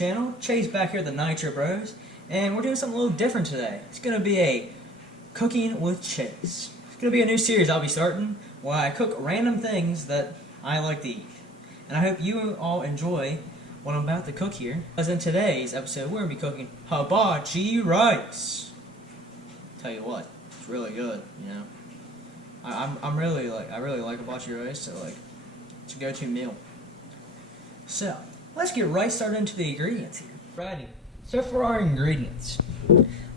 channel. Chase back here at the Nitro Bros, and we're doing something a little different today. It's going to be a Cooking with Chase. It's going to be a new series I'll be starting where I cook random things that I like to eat. And I hope you all enjoy what I'm about to cook here. As in today's episode, we're going to be cooking Habachi rice. Tell you what, it's really good, you know. I really like hibachi rice, so like it's a go-to meal. So let's get right started into the ingredients here. Righty. So for our ingredients,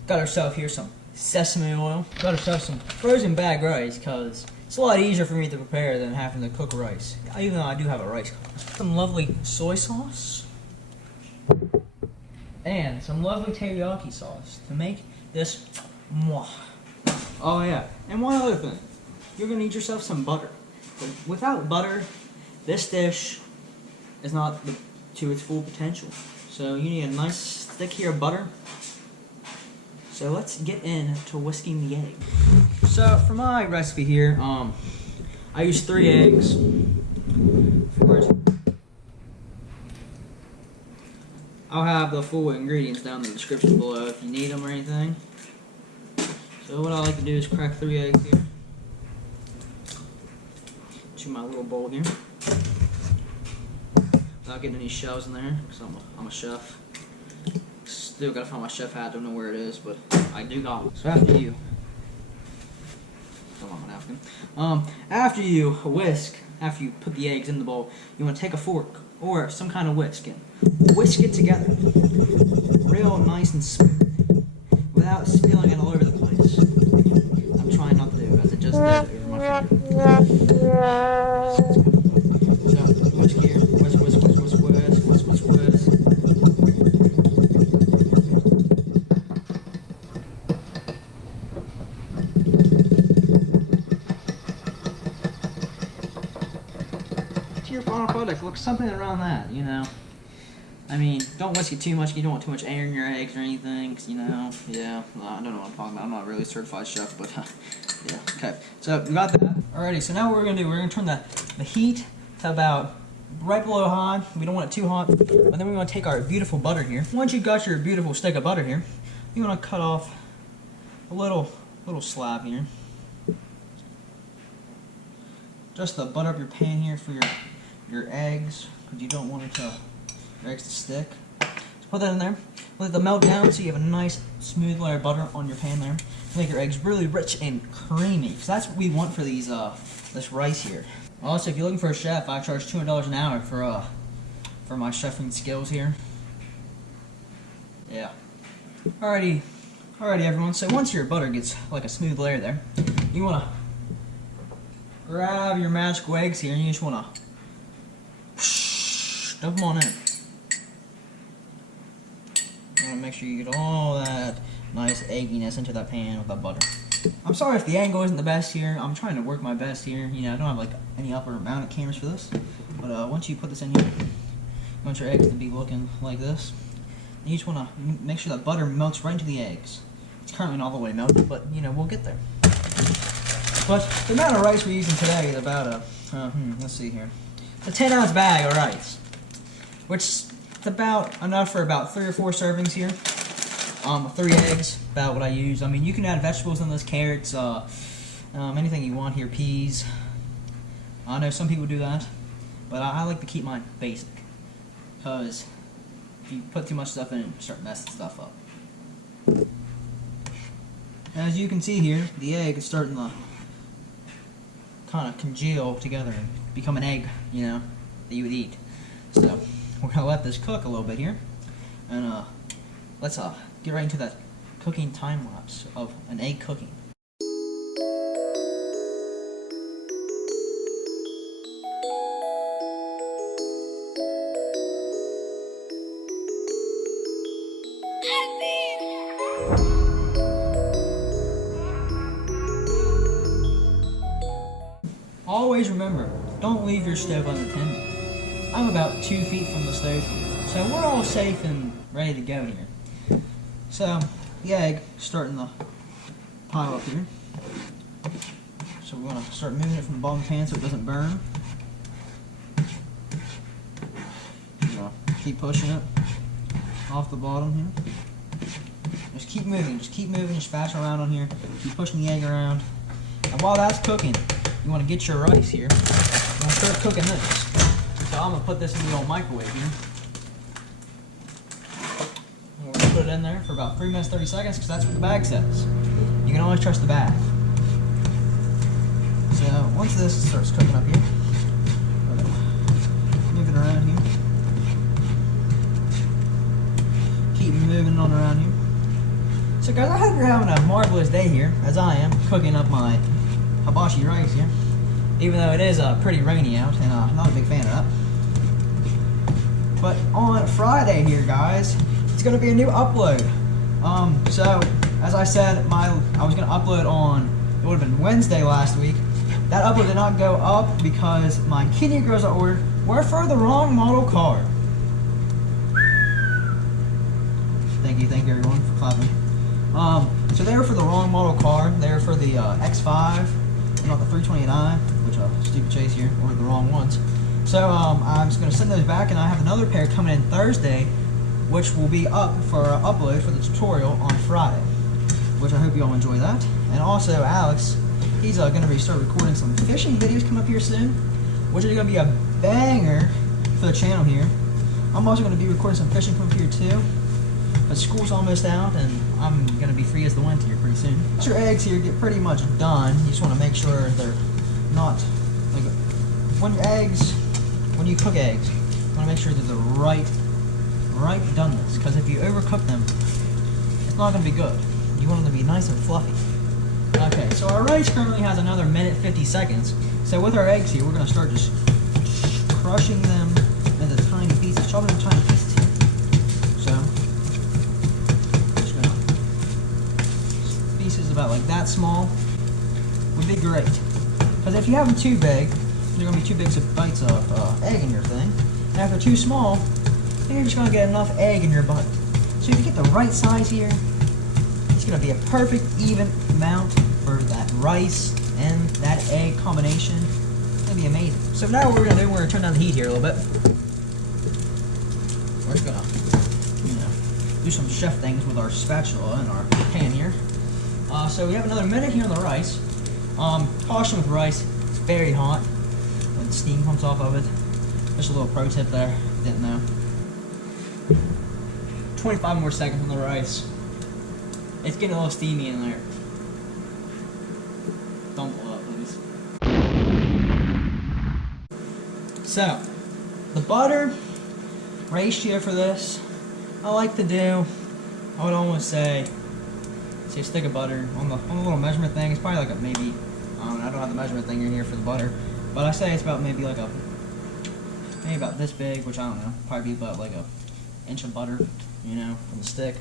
got ourselves here some sesame oil. Got ourselves some frozen bag rice because it's a lot easier for me to prepare than having to cook rice. Even though I do have a rice cooker. Some lovely soy sauce and some lovely teriyaki sauce to make this mwah. Oh yeah, and one other thing. You're going to need yourself some butter. But without butter, this dish is not to its full potential. So you need a nice thick here of butter. So let's get into whisking the egg. So for my recipe here, I use 3 eggs. I'll have the full ingredients down in the description below if you need them or anything. So what I like to do is crack 3 eggs here. To my little bowl here. Without getting any shells in there, because I'm a chef. Still gotta find my chef hat, don't know where it is, but I do got one. So after you whisk, after you put the eggs in the bowl, you want to take a fork or some kind of whisk and whisk it together real nice and smooth without spilling it all over the place. I'm trying not to, as it just did over my finger. So whisk here, whisk. Your final product looks something around that, you know. I mean, don't whisk it too much. You don't want too much air in your eggs or anything, 'cause, you know. Yeah, I don't know what I'm talking about. I'm not really a certified chef, but yeah. Okay, so we got that. Alrighty, so now what we're gonna do, we're gonna turn the heat to about right below high. We don't want it too hot. But then we're gonna take our beautiful butter here. Once you got your beautiful stick of butter here, you wanna cut off a little slab here. Just to butter up your pan here for your eggs, because you don't want your eggs to stick. So put that in there. Let it melt down so you have a nice smooth layer of butter on your pan there. Make your eggs really rich and creamy, because that's what we want for these this rice here. Also, if you're looking for a chef, I charge $200 an hour for my chefing skills here. Yeah. Alrighty everyone. So once your butter gets like a smooth layer there, you wanna grab your magical eggs here and you just wanna dump them on in. You want to make sure you get all that nice egginess into that pan with that butter. I'm sorry if the angle isn't the best here. I'm trying to work my best here. You know, I don't have like any upper mounted cameras for this. But once you put this in here, you want your eggs to be looking like this. And you just want to make sure that butter melts right into the eggs. It's currently not all the way melted, but you know, we'll get there. But the amount of rice we're using today is about let's see here. A 10-ounce bag of rice, which is about enough for about 3 or 4 servings here. 3 eggs, about what I use. I mean, you can add vegetables in this, carrots, anything you want here, peas. I know some people do that, but I like to keep mine basic, because if you put too much stuff in it, you start messing stuff up. As you can see here, the egg is starting to kind of congeal together and become an egg, you know, that you would eat. So we're gonna let this cook a little bit here, and let's get right into that cooking time lapse of an egg cooking. Always remember, don't leave your stove unattended. I'm about 2 feet from the stove here, so we're all safe and ready to go here. So, the egg starting to pile up here. So we're going to start moving it from the bottom of the pan so it doesn't burn. Keep pushing it. off the bottom here. Just keep moving, just bash around on here. Keep pushing the egg around. And while that's cooking, you want to get your rice here. You want to start cooking this. So I'm going to put this in the old microwave here. And we're going to put it in there for about 3 minutes, 30 seconds, because that's what the bag says. You can always trust the bag. So once this starts cooking up here, move it around here. Keep moving on around here. So guys, I hope you're having a marvelous day here, as I am, cooking up my hibachi rice here. Even though it is pretty rainy out, and I'm not a big fan of that. But on Friday here, guys, it's going to be a new upload. So, as I said, I was going to upload on, it would have been Wednesday last week. That upload did not go up because my kidney girls I ordered were for the wrong model car. Thank you everyone for clapping. So they were for the wrong model car. They were for the X5, not the 329, which stupid chase here, ordered the wrong ones. So I'm just going to send those back, and I have another pair coming in Thursday, which will be up for upload for the tutorial on Friday, which I hope you all enjoy that. And also Alex, he's going to start recording some fishing videos coming up here soon, which is going to be a banger for the channel here. I'm also going to be recording some fishing coming up here too. But school's almost out, and I'm going to be free as the wind here pretty soon. Once your eggs here get pretty much done, you just want to make sure they're not, like, when you cook eggs, you want to make sure they're the right doneness, because if you overcook them, it's not going to be good. You want them to be nice and fluffy. Okay, so our rice currently has another minute 50 seconds. So with our eggs here, we're going to start just crushing them into tiny pieces, chopping them into tiny pieces here. So, pieces about like that small would be great, because if you have them too big, they're going to be too big bites of egg in your thing, and if they're too small, then you're just going to get enough egg in your bite. So if you get the right size here, it's going to be a perfect even amount for that rice and that egg combination. It's going to be amazing. So now what we're going to do, we're going to turn down the heat here a little bit. We're just going to, do some chef things with our spatula and our pan here. So we have another minute here on the rice. Caution with rice, it's very hot when steam comes off of it. Just a little pro tip there, didn't know. 25 more seconds on the rice. It's getting a little steamy in there. Don't blow up, please. So, the butter ratio for this, I like to do, I would almost say a stick of butter on the little measurement thing. It's probably like a maybe, I don't have the measurement thing in here for the butter, but I say it's about maybe like maybe about this big, which I don't know, probably be about like a inch of butter, you know, from the stick,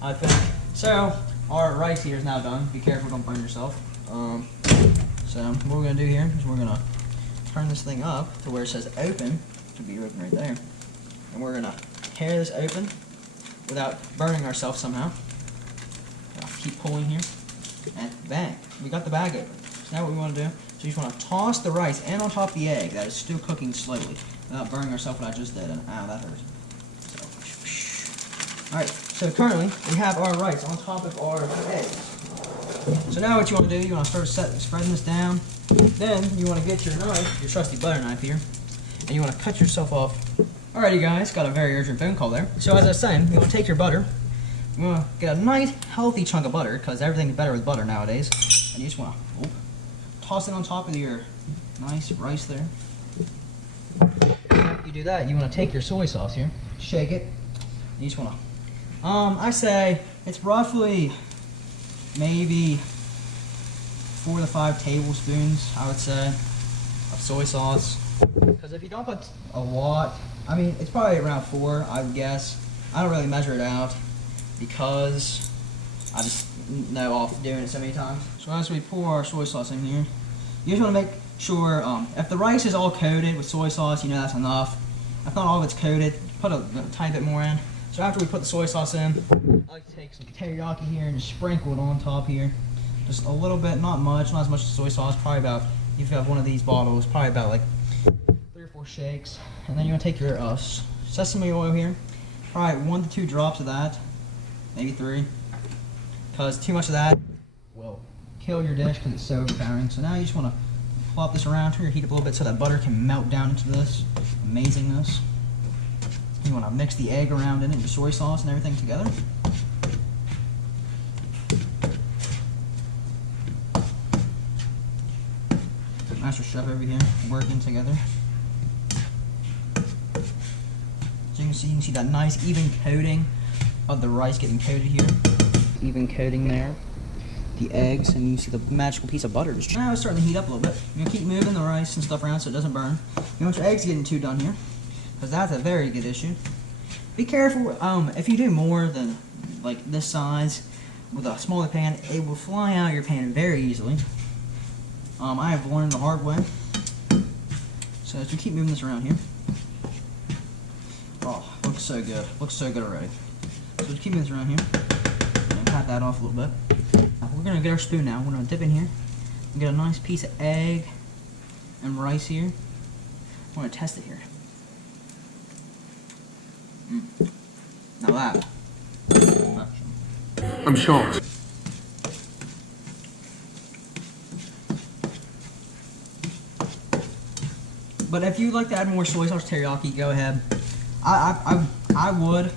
I think. So our rice here is now done. Be careful, don't burn yourself. So what we're gonna do here is we're gonna turn this thing up to where it says open, which will be open right there, and we're gonna tear this open without burning ourselves somehow. Keep pulling here, and bang, we got the bag open. So now what we want to do, so you just want to toss the rice and on top of the egg that is still cooking slowly without burning ourselves, what I just did, and ow, that hurts. So, alright, so currently we have our rice on top of our eggs. So now what you want to do, you want to start spreading this down. Then you want to get your knife, your trusty butter knife here, and you want to cut yourself off. Alrighty guys, got a very urgent phone call there. So as I was saying, you want to take your butter. You want to get a nice, healthy chunk of butter, because everything's better with butter nowadays. And you just want to toss it on top of your nice rice there. After you do that, you want to take your soy sauce here, shake it, and you just want to, I say it's roughly maybe 4 to 5 tablespoons, I would say, of soy sauce. Because if you don't put a lot, I mean, it's probably around 4, I would guess. I don't really measure it out, because I just know off doing it so many times. So as we pour our soy sauce in here, you just want to make sure, if the rice is all coated with soy sauce, you know that's enough. If not all of it's coated, put a tiny bit more in. So after we put the soy sauce in, I like to take some teriyaki here and just sprinkle it on top here. Just a little bit, not much, not as much as soy sauce, probably about, if you have one of these bottles, probably about like 3 or 4 shakes. And then you want to take your sesame oil here. probably 1 to 2 drops of that, maybe 3, because too much of that will kill your dish because it's so overpowering. So now you just want to flop this around, turn your heat up a little bit so that butter can melt down into this amazingness. You want to mix the egg around in it, the soy sauce and everything together. Master Chef over here working together. So you can see that nice even coating of the rice getting coated here. Even coating there. The eggs, and you see the magical piece of butter. Now it's starting to heat up a little bit. You're gonna keep moving the rice and stuff around so it doesn't burn. You don't want your eggs getting too done here, because that's a very good issue. Be careful, if you do more than like this size with a smaller pan, it will fly out of your pan very easily. I have learned the hard way. So as we keep moving this around here. Oh, looks so good. Looks so good already. So just keep moving this around here. And pat that off a little bit. Now we're gonna get our spoon now. We're gonna dip in here and get a nice piece of egg and rice here. I want to test it here. Now that. I'm shocked. But if you'd like to add more soy sauce teriyaki, go ahead. I would,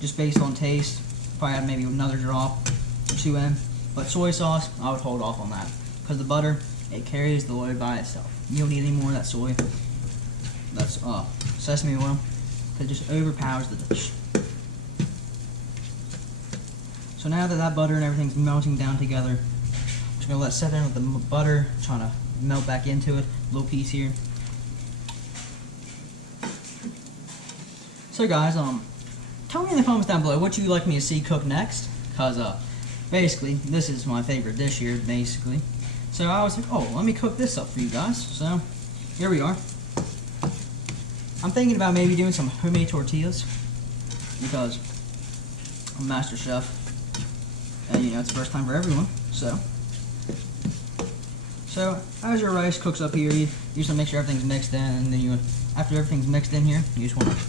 just based on taste, probably add maybe another drop or 2 in. But soy sauce, I would hold off on that. Because the butter, it carries the load by itself. You don't need any more of that soy. That's sesame oil. It just overpowers the dish. So now that that butter and everything's melting down together, I'm just going to let it set in with the butter, trying to melt back into it. Little piece here. So guys, tell me in the comments down below what you'd like me to see cook next, because basically this is my favorite dish here, basically. So I was like, oh, let me cook this up for you guys. So here we are. I'm thinking about maybe doing some homemade tortillas, because I'm Master Chef, and you know it's the first time for everyone. So as your rice cooks up here, you just want to make sure everything's mixed in, and then after everything's mixed in here, you just want to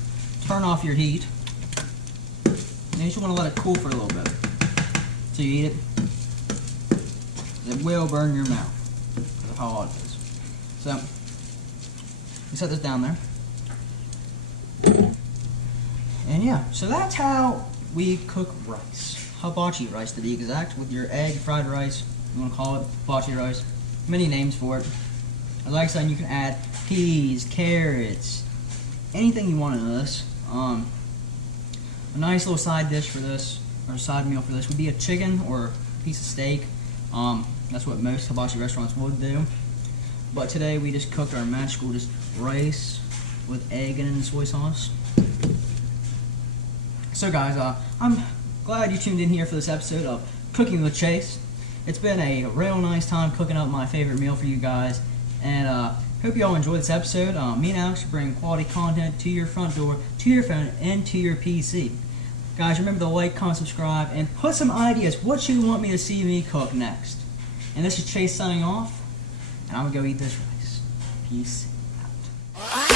turn off your heat, and you just want to let it cool for a little bit. So you eat it. It will burn your mouth because of how hot it is. So you set this down there. And yeah, so that's how we cook rice. Habachi rice to be exact, with your egg fried rice. You want to call it hibachi rice. Many names for it. Like I said, you can add peas, carrots, anything you want into this. A nice little side dish for this, or side meal for this, would be a chicken or a piece of steak. That's what most hibachi restaurants would do. But today we just cooked our magical just rice with egg and soy sauce. So guys, I'm glad you tuned in here for this episode of Cooking with Chase. It's been a real nice time cooking up my favorite meal for you guys, and hope you all enjoyed this episode. Me and Alex bring quality content to your front door, to your phone, and to your PC. Guys, remember to like, comment, subscribe, and put some ideas what you want me to see me cook next. And this is Chase signing off, and I'm gonna go eat this rice. Peace out.